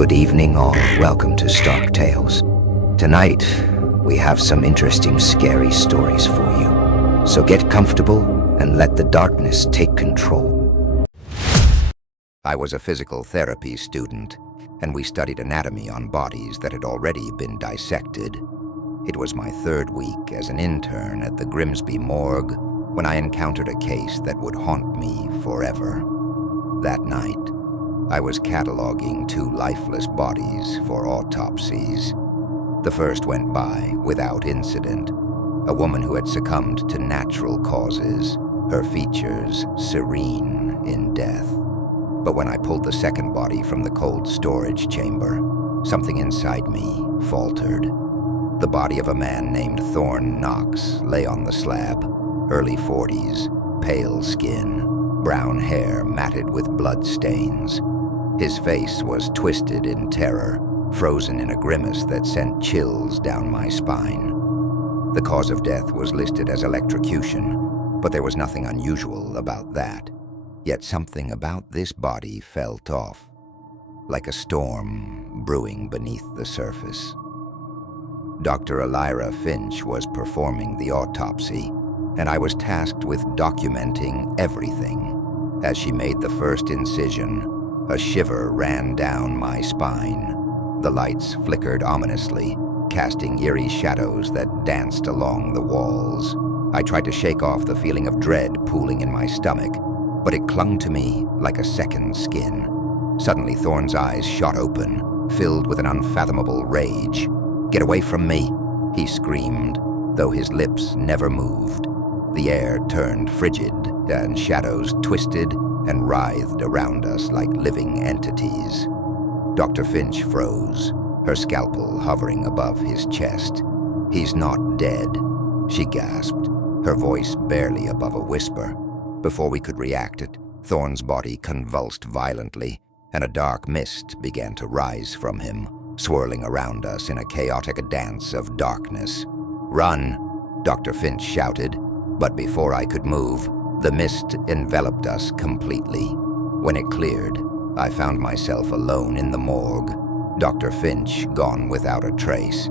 Good evening all, welcome to Stark Tales. Tonight, we have some interesting scary stories for you. So get comfortable and let the darkness take control. I was a physical therapy student, and we studied anatomy on bodies that had already been dissected. It was my third week as an intern at the Grimsby Morgue when I encountered a case that would haunt me forever. That night, I was cataloging two lifeless bodies for autopsies. The first went by without incident. A woman who had succumbed to natural causes, her features serene in death. But when I pulled the second body from the cold storage chamber, something inside me faltered. The body of a man named Thorn Knox lay on the slab, early 40s, pale skin, brown hair matted with blood stains. His face was twisted in terror, frozen in a grimace that sent chills down my spine. The cause of death was listed as electrocution, but there was nothing unusual about that. Yet something about this body felt off, like a storm brewing beneath the surface. Dr. Elira Finch was performing the autopsy, and I was tasked with documenting everything. As she made the first incision, a shiver ran down my spine. The lights flickered ominously, casting eerie shadows that danced along the walls. I tried to shake off the feeling of dread pooling in my stomach, but it clung to me like a second skin. Suddenly, Thorn's eyes shot open, filled with an unfathomable rage. "Get away from me," he screamed, though his lips never moved. The air turned frigid, and shadows twisted and writhed around us like living entities. Dr. Finch froze, her scalpel hovering above his chest. "He's not dead," she gasped, her voice barely above a whisper. Before we could react, Thorn's body convulsed violently, and a dark mist began to rise from him, swirling around us in a chaotic dance of darkness. "Run!" Dr. Finch shouted, but before I could move, the mist enveloped us completely. When it cleared, I found myself alone in the morgue, Dr. Finch gone without a trace.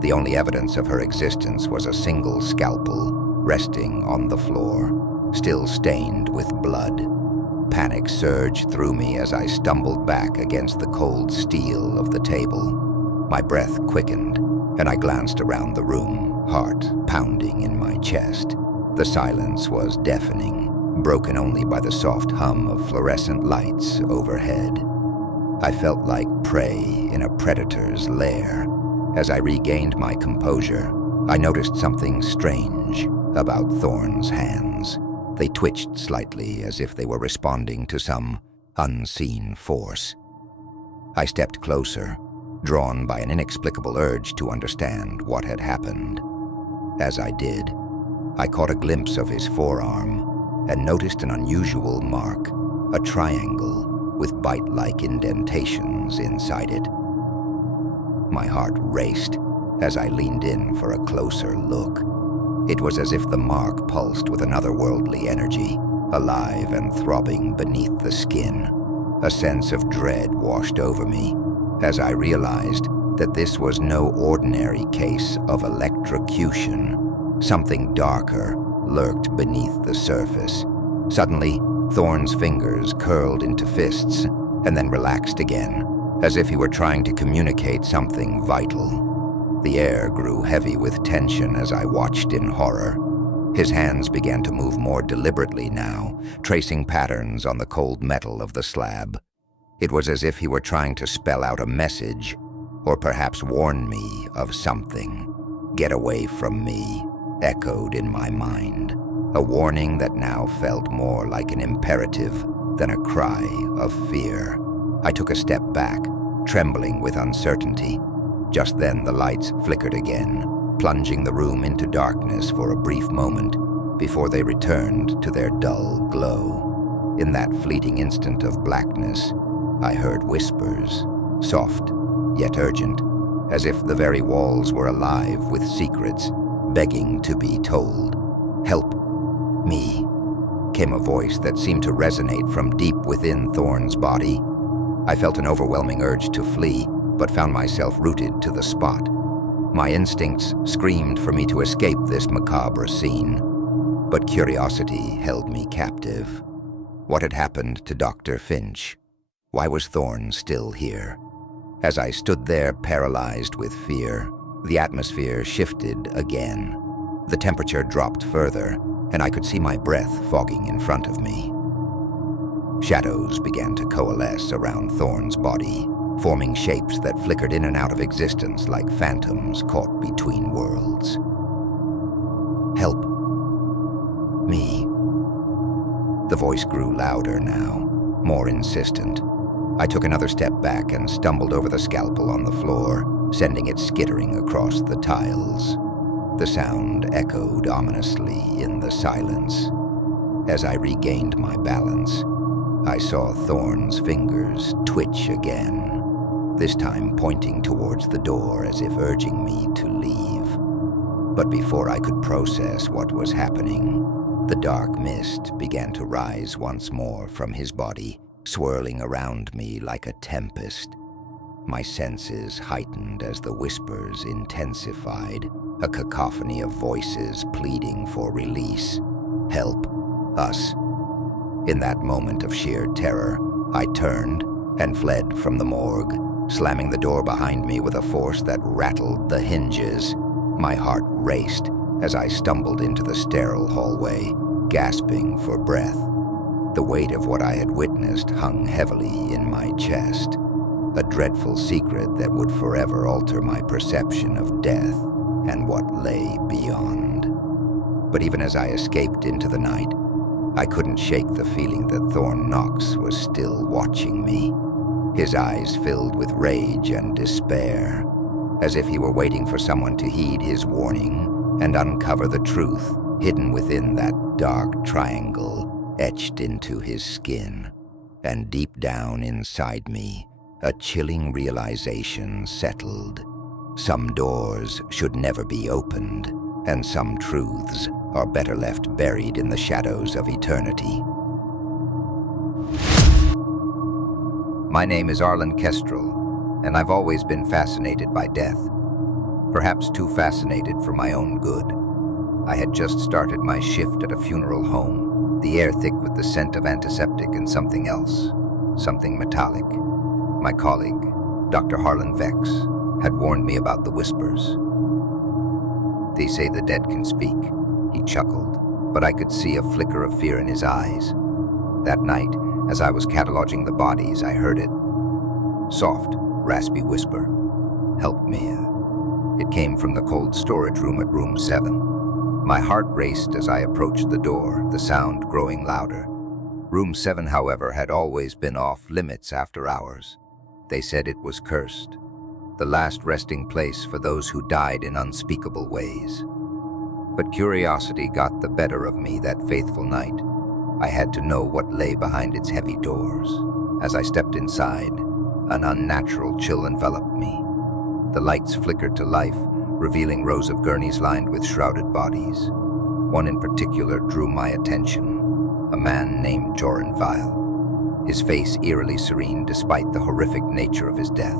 The only evidence of her existence was a single scalpel resting on the floor, still stained with blood. Panic surged through me as I stumbled back against the cold steel of the table. My breath quickened, and I glanced around the room, heart pounding in my chest. The silence was deafening, broken only by the soft hum of fluorescent lights overhead. I felt like prey in a predator's lair. As I regained my composure, I noticed something strange about Thorn's hands. They twitched slightly as if they were responding to some unseen force. I stepped closer, drawn by an inexplicable urge to understand what had happened. As I did, I caught a glimpse of his forearm and noticed an unusual mark, a triangle with bite-like indentations inside it. My heart raced as I leaned in for a closer look. It was as if the mark pulsed with an otherworldly energy, alive and throbbing beneath the skin. A sense of dread washed over me as I realized that this was no ordinary case of electrocution. Something darker lurked beneath the surface. Suddenly, Thorn's fingers curled into fists and then relaxed again, as if he were trying to communicate something vital. The air grew heavy with tension as I watched in horror. His hands began to move more deliberately now, tracing patterns on the cold metal of the slab. It was as if he were trying to spell out a message, or perhaps warn me of something. "Get away from me," echoed in my mind, a warning that now felt more like an imperative than a cry of fear. I took a step back, trembling with uncertainty. Just then the lights flickered again, plunging the room into darkness for a brief moment before they returned to their dull glow. In that fleeting instant of blackness, I heard whispers, soft yet urgent, as if the very walls were alive with secrets begging to be told. "Help me," came a voice that seemed to resonate from deep within Thorn's body. I felt an overwhelming urge to flee, but found myself rooted to the spot. My instincts screamed for me to escape this macabre scene, but curiosity held me captive. What had happened to Dr. Finch? Why was Thorn still here? As I stood there paralyzed with fear, the atmosphere shifted again. The temperature dropped further, and I could see my breath fogging in front of me. Shadows began to coalesce around Thorn's body, forming shapes that flickered in and out of existence like phantoms caught between worlds. Help. Me. The voice grew louder now, more insistent. I took another step back and stumbled over the scalpel on the floor, sending it skittering across the tiles. The sound echoed ominously in the silence. As I regained my balance, I saw Thorn's fingers twitch again, this time pointing towards the door as if urging me to leave. But before I could process what was happening, the dark mist began to rise once more from his body, swirling around me like a tempest. My senses heightened as the whispers intensified, a cacophony of voices pleading for release. Help. Us. In that moment of sheer terror, I turned and fled from the morgue, slamming the door behind me with a force that rattled the hinges. My heart raced as I stumbled into the sterile hallway, gasping for breath. The weight of what I had witnessed hung heavily in my chest, a dreadful secret that would forever alter my perception of death and what lay beyond. But even as I escaped into the night, I couldn't shake the feeling that Thorn Knox was still watching me, his eyes filled with rage and despair, as if he were waiting for someone to heed his warning and uncover the truth hidden within that dark triangle etched into his skin. And deep down inside me, a chilling realization settled. Some doors should never be opened, and some truths are better left buried in the shadows of eternity. My name is Arlen Kestrel, and I've always been fascinated by death. Perhaps too fascinated for my own good. I had just started my shift at a funeral home, the air thick with the scent of antiseptic and something else, something metallic. My colleague, Dr. Harlan Vex, had warned me about the whispers. They say the dead can speak, he chuckled, but I could see a flicker of fear in his eyes. That night, as I was cataloging the bodies, I heard it. Soft, raspy whisper. Help me. It came from the cold storage room at room 7. My heart raced as I approached the door, the sound growing louder. Room 7, however, had always been off limits after hours. They said it was cursed, the last resting place for those who died in unspeakable ways. But curiosity got the better of me that faithful night. I had to know what lay behind its heavy doors. As I stepped inside, an unnatural chill enveloped me. The lights flickered to life, revealing rows of gurneys lined with shrouded bodies. One in particular drew my attention, a man named Joran Vile, his face eerily serene despite the horrific nature of his death.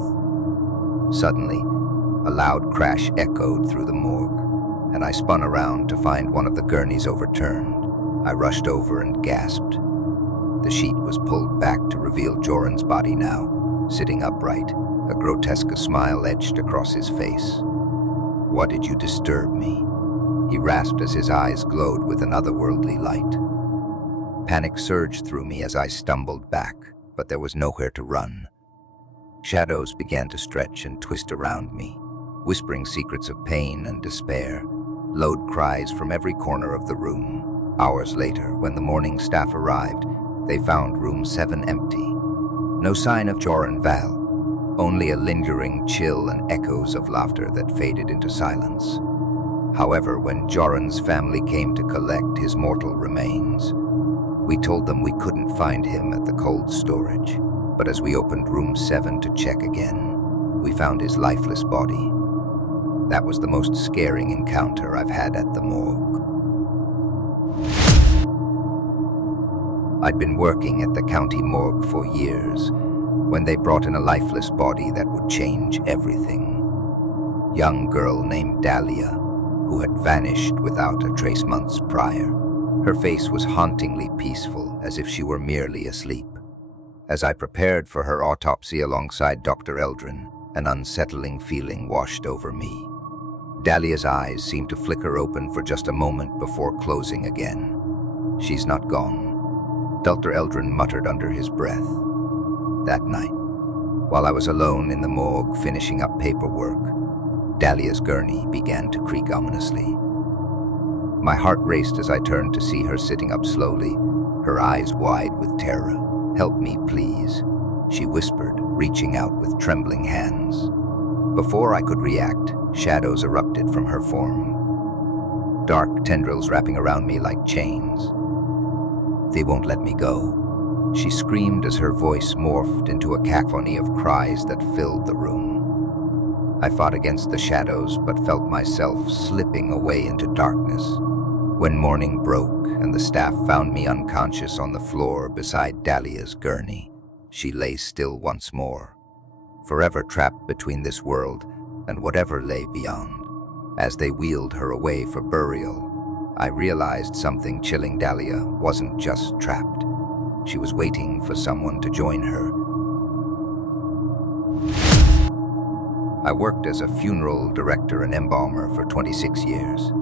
Suddenly, a loud crash echoed through the morgue, and I spun around to find one of the gurneys overturned. I rushed over and gasped. The sheet was pulled back to reveal Joran's body now, sitting upright, a grotesque smile etched across his face. "What did you disturb me?" he rasped as his eyes glowed with an otherworldly light. Panic surged through me as I stumbled back, but there was nowhere to run. Shadows began to stretch and twist around me, whispering secrets of pain and despair, loud cries from every corner of the room. Hours later, when the morning staff arrived, they found room 7 empty. No sign of Joran Val, only a lingering chill and echoes of laughter that faded into silence. However, when Joran's family came to collect his mortal remains, we told them we couldn't find him at the cold storage. But as we opened room 7 to check again, we found his lifeless body. That was the most scaring encounter I've had at the morgue. I'd been working at the county morgue for years when they brought in a lifeless body that would change everything. Young girl named Dahlia, who had vanished without a trace months prior. Her face was hauntingly peaceful, as if she were merely asleep. As I prepared for her autopsy alongside Dr. Eldrin, an unsettling feeling washed over me. Dahlia's eyes seemed to flicker open for just a moment before closing again. "She's not gone," Dr. Eldrin muttered under his breath. That night, while I was alone in the morgue finishing up paperwork, Dahlia's gurney began to creak ominously. My heart raced as I turned to see her sitting up slowly, her eyes wide with terror. "Help me, please," she whispered, reaching out with trembling hands. Before I could react, shadows erupted from her form, dark tendrils wrapping around me like chains. "They won't let me go," she screamed as her voice morphed into a cacophony of cries that filled the room. I fought against the shadows, but felt myself slipping away into darkness. When morning broke and the staff found me unconscious on the floor beside Dahlia's gurney, she lay still once more, forever trapped between this world and whatever lay beyond. As they wheeled her away for burial, I realized something chilling. Dahlia wasn't just trapped. She was waiting for someone to join her. I worked as a funeral director and embalmer for 26 years.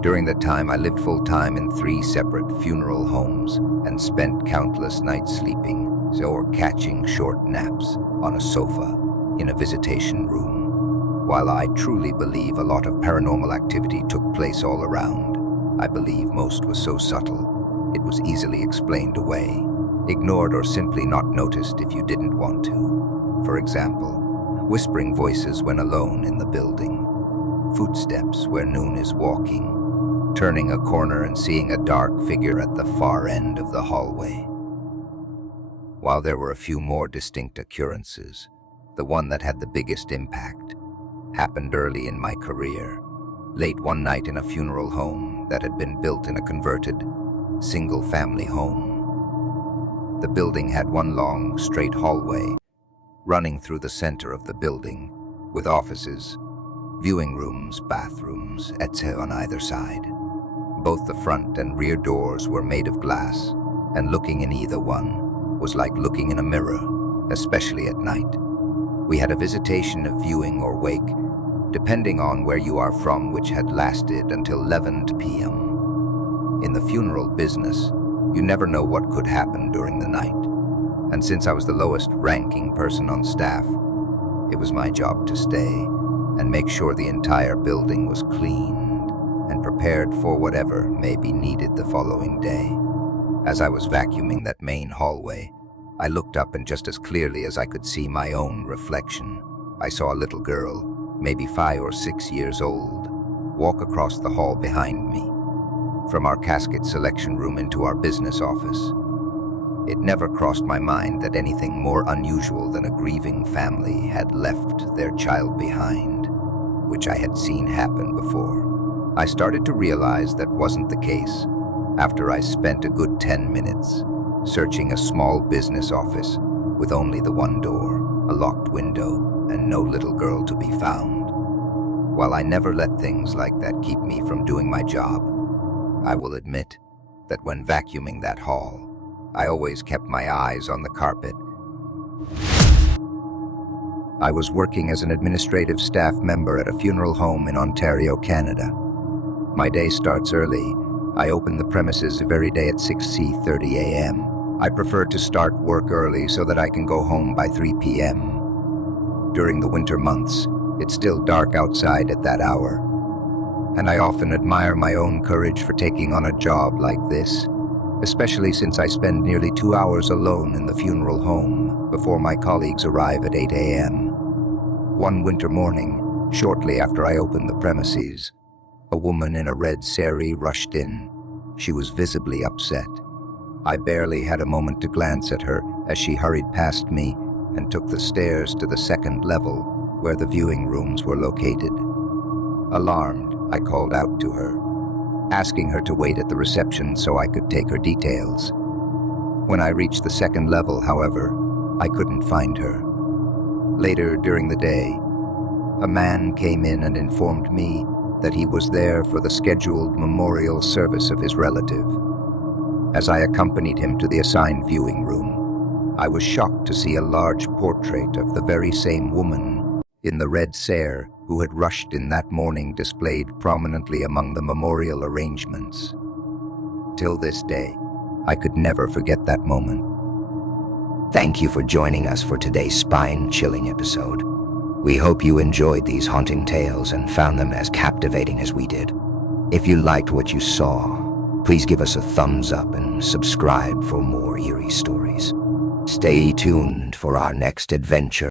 During that time, I lived full-time in 3 separate funeral homes and spent countless nights sleeping or catching short naps on a sofa in a visitation room. While I truly believe a lot of paranormal activity took place all around, I believe most was so subtle, it was easily explained away, ignored or simply not noticed if you didn't want to. For example, whispering voices when alone in the building, footsteps where noon is walking, turning a corner and seeing a dark figure at the far end of the hallway. While there were a few more distinct occurrences, the one that had the biggest impact happened early in my career, late one night in a funeral home that had been built in a converted, single-family home. The building had one long, straight hallway running through the center of the building, with offices, viewing rooms, bathrooms, etc. on either side. Both the front and rear doors were made of glass, and looking in either one was like looking in a mirror, especially at night. We had a visitation of viewing or wake, depending on where you are from, which had lasted until 11 p.m. In the funeral business, you never know what could happen during the night. And since I was the lowest ranking person on staff, it was my job to stay and make sure the entire building was cleaned and prepared for whatever may be needed the following day. As I was vacuuming that main hallway, I looked up, and just as clearly as I could see my own reflection, I saw a little girl, maybe 5 or 6 years old, walk across the hall behind me, from our casket selection room into our business office. It never crossed my mind that anything more unusual than a grieving family had left their child behind, which I had seen happen before. I started to realize that wasn't the case after I spent a good 10 minutes searching a small business office with only the one door, a locked window, and no little girl to be found. While I never let things like that keep me from doing my job, I will admit that when vacuuming that hall, I always kept my eyes on the carpet. I was working as an administrative staff member at a funeral home in Ontario, Canada. My day starts early. I open the premises every day at 6:30 a.m. I prefer to start work early so that I can go home by 3 p.m. During the winter months, it's still dark outside at that hour, and I often admire my own courage for taking on a job like this, especially since I spend nearly 2 hours alone in the funeral home before my colleagues arrive at 8 a.m. One winter morning, shortly after I opened the premises, a woman in a red sari rushed in. She was visibly upset. I barely had a moment to glance at her as she hurried past me and took the stairs to the second level where the viewing rooms were located. Alarmed, I called out to her, asking her to wait at the reception so I could take her details. When I reached the second level, however, I couldn't find her. Later during the day, a man came in and informed me that he was there for the scheduled memorial service of his relative. As I accompanied him to the assigned viewing room, I was shocked to see a large portrait of the very same woman in the red sare who had rushed in that morning displayed prominently among the memorial arrangements. Till this day, I could never forget that moment. Thank you for joining us for today's spine-chilling episode. We hope you enjoyed these haunting tales and found them as captivating as we did. If you liked what you saw, please give us a thumbs up and subscribe for more eerie stories. Stay tuned for our next adventure.